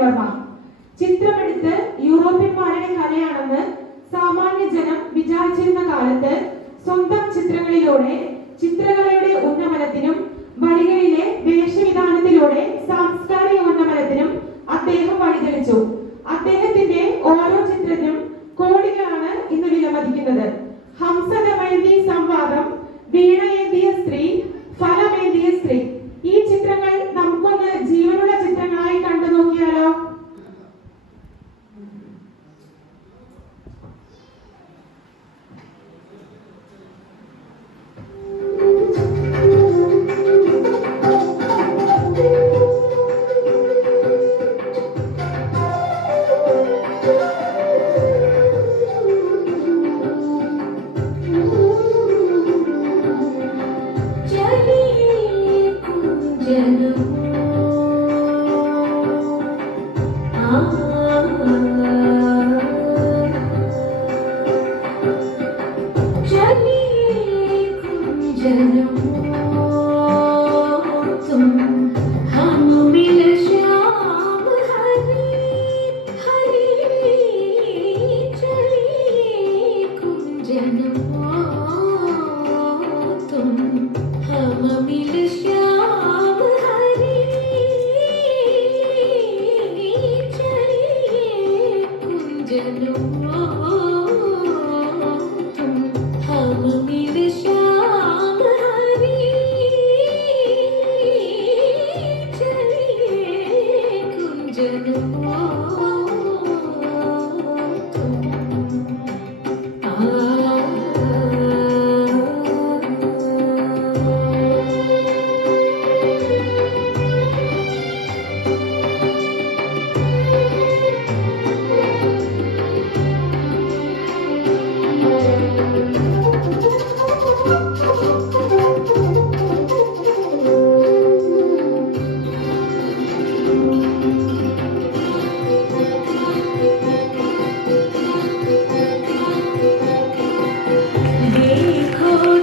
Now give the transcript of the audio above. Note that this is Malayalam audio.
രവിവർമ്മ. ചിത്രമെടുത്ത് യൂറോപ്യന്മാരുടെ കലയാണെന്ന് സാമാന്യ ജനം വിചാരിച്ചിരുന്ന കാലത്ത് സ്വന്തം ചിത്രങ്ങളിലൂടെ ചിത്രകലയുടെ ഉന്നമനത്തിനും വഴികളിലെ വേഷവിധാനത്തിലൂടെ സാംസ്കാരിക ഉന്നമനത്തിനും അദ്ദേഹം വഴിതെളിച്ചു. അദ്ദേഹത്തിന്റെ ഓരോ ചിത്രത്തിനും കോടികളാണ് ഇന്ന് വിലമതിക്കുന്നത്. ഹംസദമയന്തി സംവാദം, വീണയേന്തിയ സ്ത്രീ, ഫലമേന്തിയ സ്ത്രീ, ഈ ചിത്രങ്ങൾ നമുക്കൊന്ന് ജീവനുള്ള ചിത്രങ്ങളായി കണ്ടു നോക്കിയാലോ?